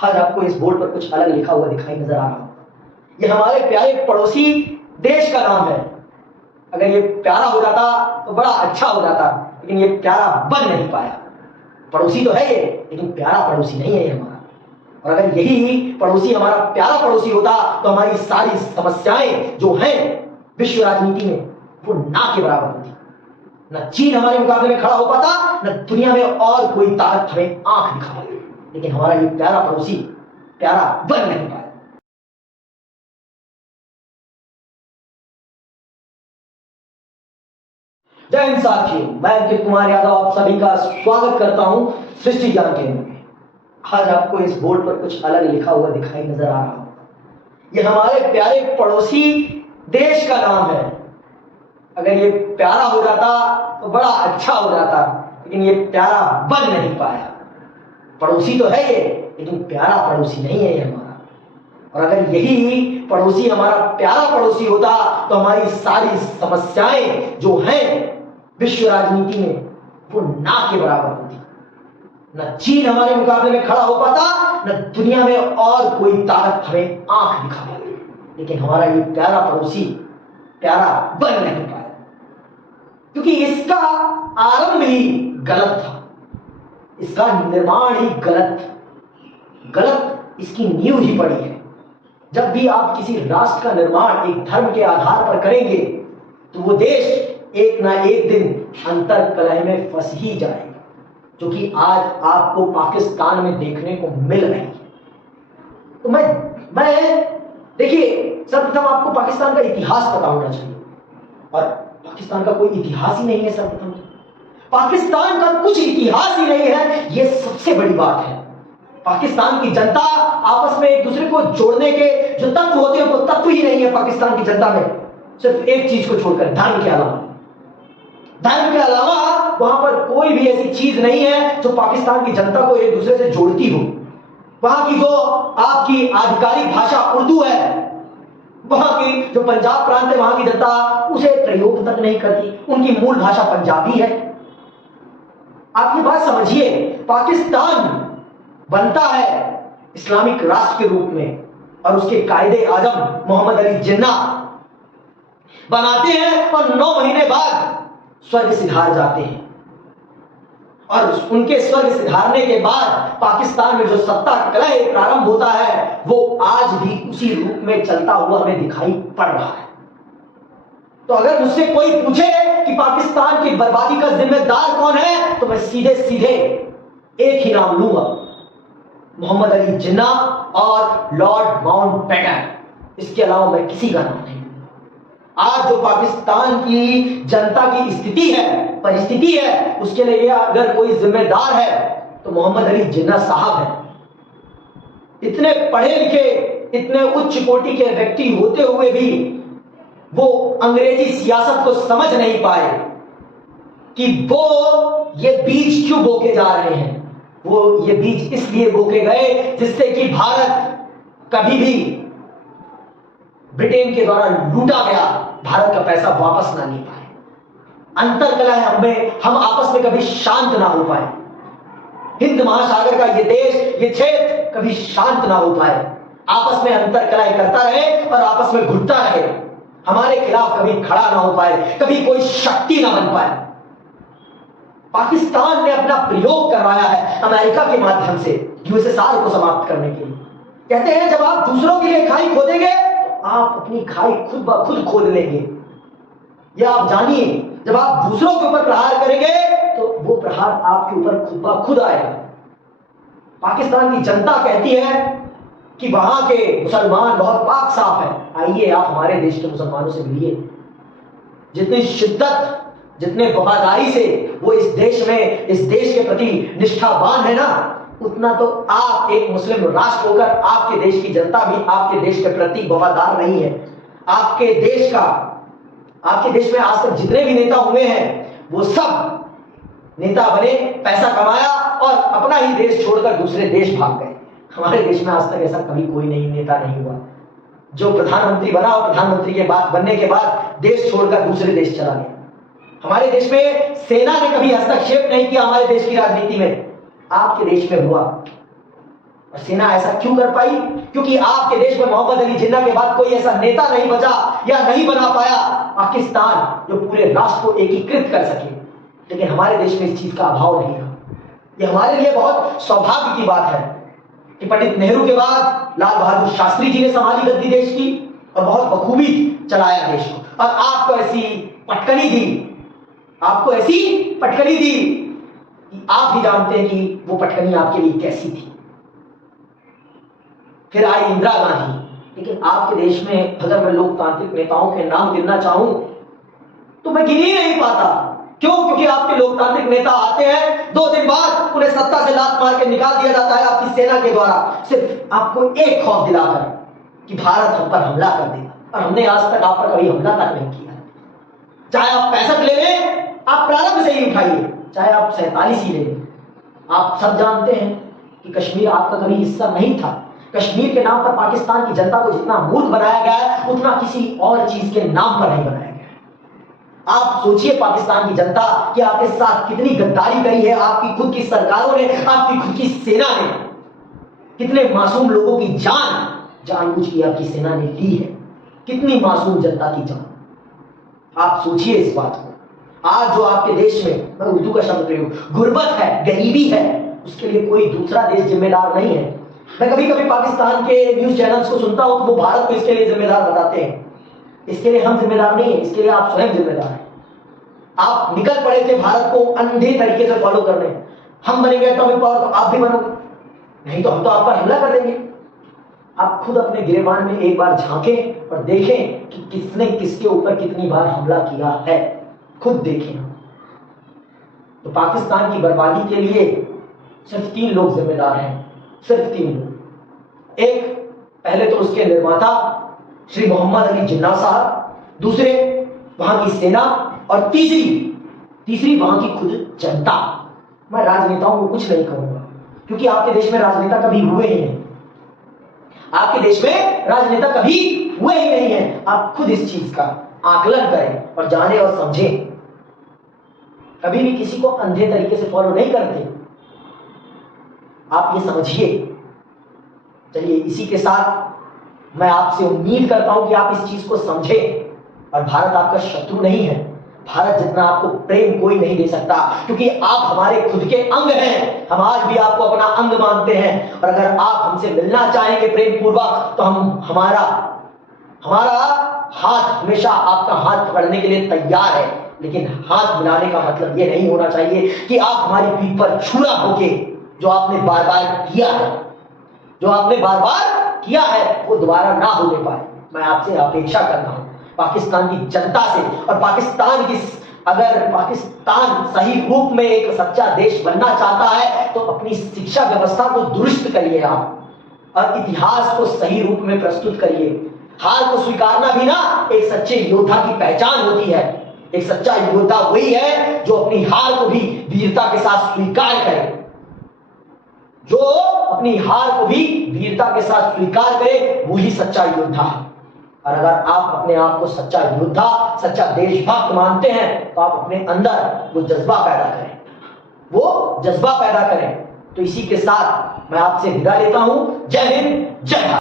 आज आपको इस बोर्ड पर कुछ अलग लिखा हुआ दिखाई नजर आ रहा हो। ये हमारे प्यारे पड़ोसी देश का नाम है। अगर ये प्यारा हो जाता तो बड़ा अच्छा हो जाता, लेकिन ये प्यारा बन नहीं पाया। पड़ोसी तो है ये, लेकिन प्यारा पड़ोसी नहीं है ये हमारा। और अगर यही पड़ोसी हमारा प्यारा पड़ोसी होता तो हमारी सारी समस्याएं जो हैं विश्व राजनीति में वो ना के बराबर होती। न चीन हमारे मुकाबले में खड़ा हो पाता, न दुनिया में और कोई ताकत हमें आंख दिखा पाती। लेकिन हमारा ये प्यारा पड़ोसी प्यारा बन नहीं पाया। जय हिंद साथियों, मैं अंकित कुमार यादव आप सभी का स्वागत करता हूं सृष्टि ज्ञान केंद्र में। आज आपको इस बोर्ड पर कुछ अलग लिखा हुआ दिखाई नजर आ रहा हो। ये हमारे प्यारे पड़ोसी देश का नाम है। अगर ये प्यारा हो जाता तो बड़ा अच्छा हो जाता, लेकिन ये प्यारा बन नहीं पाया। पड़ोसी तो है ये, लेकिन प्यारा पड़ोसी नहीं है ये हमारा। और अगर यही पड़ोसी हमारा प्यारा पड़ोसी होता तो हमारी सारी समस्याएं जो हैं विश्व राजनीति में वो ना के बराबर होती। न चीन हमारे मुकाबले में खड़ा हो पाता, न दुनिया में और कोई ताकत हमें आंख दिखा पाती। लेकिन हमारा ये प्यारा पड़ोसी प्यारा बन नहीं पाया, क्योंकि इसका आरंभ ही गलत था, इसका निर्माण ही गलत इसकी नींव ही पड़ी है। जब भी आप किसी राष्ट्र का निर्माण एक धर्म के आधार पर करेंगे तो वो देश एक ना एक दिन अंतर कलह में फंस ही जाएगा, जो कि आज आपको पाकिस्तान में देखने को मिल रही है। तो मैं देखिए, सर्वप्रथम आपको पाकिस्तान का इतिहास पता होना चाहिए, और पाकिस्तान का कोई इतिहास ही नहीं है। सर्वप्रथम पाकिस्तान का कुछ इतिहास ही नहीं है, यह सबसे बड़ी बात है। पाकिस्तान की जनता आपस में एक दूसरे को जोड़ने के जो तत्व होते हैं वो तत्व ही नहीं है पाकिस्तान की जनता में, सिर्फ एक चीज को छोड़कर, धर्म के अलावा। धर्म के अलावा वहां पर कोई भी ऐसी चीज नहीं है जो पाकिस्तान की जनता को एक दूसरे से जोड़ती हो। वहां की जो आपकी आधिकारिक भाषा उर्दू है, वहां की जो पंजाब प्रांत है वहां की जनता उसे प्रयोग तक नहीं करती, उनकी मूल भाषा पंजाबी है। आप ये बात समझिए, पाकिस्तान बनता है इस्लामिक राष्ट्र के रूप में, और उसके कायदे आजम मोहम्मद अली जिन्ना बनाते हैं, और 9 महीने बाद स्वर्ग सिधार जाते हैं। और उनके स्वर्ग सिधारने के बाद पाकिस्तान में जो सत्ता कलह प्रारंभ होता है वो आज भी उसी रूप में चलता हुआ हमें दिखाई पड़ रहा है। तो अगर मुझसे कोई पूछे कि पाकिस्तान की बर्बादी का जिम्मेदार कौन है, तो मैं सीधे सीधे एक ही नाम लूंगा, मोहम्मद अली जिन्ना और लॉर्ड माउंटबेटन। इसके अलावा मैं किसी का नाम नहीं। आज जो पाकिस्तान की जनता की स्थिति है, परिस्थिति है, उसके लिए अगर कोई जिम्मेदार है तो मोहम्मद अली जिन्ना साहब है। इतने पढ़े लिखे, इतने उच्च कोटि के व्यक्ति होते हुए भी वो अंग्रेजी सियासत को समझ नहीं पाए कि वो ये बीज क्यों बोके जा रहे हैं। वो ये बीज इसलिए बोके गए जिससे कि भारत कभी भी ब्रिटेन के द्वारा लूटा गया भारत का पैसा वापस ना ले पाए, अंतर कलह हम आपस में कभी शांत ना हो पाए, हिंद महासागर का ये देश, ये क्षेत्र कभी शांत ना हो पाए, आपस में अंतर कलह करता रहे और आपस में घुटता रहे, हमारे खिलाफ कभी खड़ा ना हो पाए, कभी कोई शक्ति ना बन पाए। पाकिस्तान ने अपना प्रयोग करवाया है अमेरिका के माध्यम से यूएसएसआर को समाप्त करने के लिए। कहते हैं जब आप दूसरों के लिए खाई खोदेंगे तो आप अपनी खाई खुद ब खुद खोद लेंगे। यह आप जानिए, जब आप दूसरों के ऊपर प्रहार करेंगे तो वो प्रहार आपके ऊपर खुद ब खुद आएगा। पाकिस्तान की जनता कहती है कि वहां के मुसलमान बहुत पाक साफ है। आइए आप हमारे देश के मुसलमानों से मिलिए, जितनी शिद्दत, जितने वफादारी से वो इस देश में, इस देश के प्रति निष्ठावान है ना, उतना तो आप एक मुस्लिम राष्ट्र होकर आपके देश की जनता भी आपके देश के प्रति वफादार नहीं है। आपके देश में आज तक जितने भी नेता हुए हैं वो सब नेता बने, पैसा कमाया और अपना ही देश छोड़कर दूसरे देश भाग गए। हमारे देश में आज तक ऐसा कभी कोई नेता नहीं हुआ जो प्रधानमंत्री बना और प्रधानमंत्री के बाद बनने के बाद देश छोड़कर दूसरे देश चला गया। हमारे देश में सेना ने कभी हस्तक्षेप नहीं किया हमारे देश की राजनीति में। आपके देश में हुआ। और सेना ऐसा क्यों कर पाई? क्योंकि आपके देश में मोहम्मद अली जिन्ना के बाद कोई ऐसा नेता नहीं बचा या नहीं बना पाया पाकिस्तान जो पूरे राष्ट्र को एकीकृत कर सके। लेकिन हमारे देश में इस चीज का अभाव नहीं रहा। ये हमारे लिए बहुत सौभाग्य की बात है कि पंडित नेहरू के बाद लाल बहादुर शास्त्री जी ने संभाली गद्दी देश की और बहुत बखूबी चलाया देश को, और आपको ऐसी पटकनी दी कि आप भी जानते हैं कि वो पटकनी आपके लिए कैसी थी। फिर आई इंदिरा गांधी। लेकिन आपके देश में अगर मैं लोकतांत्रिक नेताओं के नाम गिनना चाहूं तो मैं गिन ही नहीं पाता। क्यों? क्योंकि आपके लोकतांत्रिक नेता आते हैं, 2 दिन बाद उन्हें सत्ता से लात मार के निकाल दिया जाता है आपकी सेना के द्वारा, सिर्फ आपको एक खौफ दिलाकर कि भारत हम पर हमला कर देगा। और हमने आज तक आप पर कभी हमला तक नहीं किया। चाहे आप 65 ले लें, आप प्रारंभ से ही उठाइए, चाहे आप 47 ही ले लें, आप सब जानते हैं कि कश्मीर आपका कभी हिस्सा नहीं था। कश्मीर के नाम पर पाकिस्तान की जनता को जितना मूर्ख बनाया गया है, उतना किसी और चीज के नाम पर नहीं बनाया गया है। आप सोचिए पाकिस्तान की जनता कि आपके साथ कितनी गद्दारी करी है आपकी खुद की सरकारों ने, आपकी खुद की सेना ने। कितने मासूम लोगों की जान जानबूझ के आपकी सेना ने ली है, कितनी मासूम जनता की जान। आप सोचिए इस बात को। आज जो आपके देश में, मैं उर्दू का शब्द प्रयोग, गुर्बत है, गरीबी है, उसके लिए कोई दूसरा देश जिम्मेदार नहीं है। मैं कभी कभी पाकिस्तान के न्यूज चैनल्स को सुनता हूं तो वो भारत को इसके लिए जिम्मेदार बताते हैं। इसके लिए हम जिम्मेदार नहीं है, इसके लिए आप स्वयं जिम्मेदार हैं। आप निकल पड़े थे भारत को अंधे तरीके से फॉलो करने। हम बनेंगे एटॉमिक पावर तो आप भी बनोगे, नहीं तो हम तो आप पर हमला कर देंगे। आप खुद अपने गिरेबान में एक बार झांकें और देखें कि किसने किसके ऊपर कितनी बार हमला किया है, खुद देखें। तो पाकिस्तान की बर्बादी के लिए सिर्फ 3 लोग जिम्मेदार हैं, सिर्फ 3 लोग। एक, पहले तो उसके निर्माता श्री मोहम्मद अली जिन्ना साहब, दूसरे वहां की सेना, और तीसरी वहां की खुद जनता। मैं राजनेताओं को कुछ नहीं कहूंगा क्योंकि आपके देश में राजनेता कभी हुए ही नहीं। आपके देश में राजनेता कभी हुए ही नहीं है। आप खुद इस चीज का आकलन करें और जाने और समझें। कभी भी किसी को अंधे तरीके से फॉलो नहीं करते, आप ये समझिए। चलिए, इसी के साथ मैं आपसे उम्मीद करता हूं कि आप इस चीज को समझें। और भारत आपका शत्रु नहीं है। भारत जितना आपको प्रेम कोई नहीं दे सकता, क्योंकि आप हमारे खुद के अंग हैं। हम आज भी आपको अपना अंग मानते हैं, और अगर आप हमसे मिलना चाहेंगे प्रेम पूर्वक तो हमारा हाथ हमेशा आपका हाथ पकड़ने के लिए तैयार है। लेकिन हाथ मिलाने का मतलब यह नहीं होना चाहिए कि आप हमारी पीठ पर छुरा होके जो आपने बार बार किया है वो दोबारा ना होने पाए। मैं आपसे अपेक्षा करता हूं पाकिस्तान की जनता से, और अगर पाकिस्तान सही रूप में एक सच्चा देश बनना चाहता है तो अपनी शिक्षा व्यवस्था को दुरुस्त करिए आप, और इतिहास को सही रूप में प्रस्तुत करिए। हार को स्वीकारना भी ना एक सच्चे योद्धा की पहचान होती है। एक सच्चा योद्धा वही है जो अपनी हार को भी वीरता के साथ स्वीकार करे, जो अपनी हार को भी वीरता के साथ स्वीकार करे, वही सच्चा योद्धा है। और अगर आप अपने आप को सच्चा योद्धा, सच्चा देशभक्त मानते हैं तो आप अपने अंदर वो जज्बा पैदा करें। तो इसी के साथ मैं आपसे विदा लेता हूं। जय हिंद, जय भारत।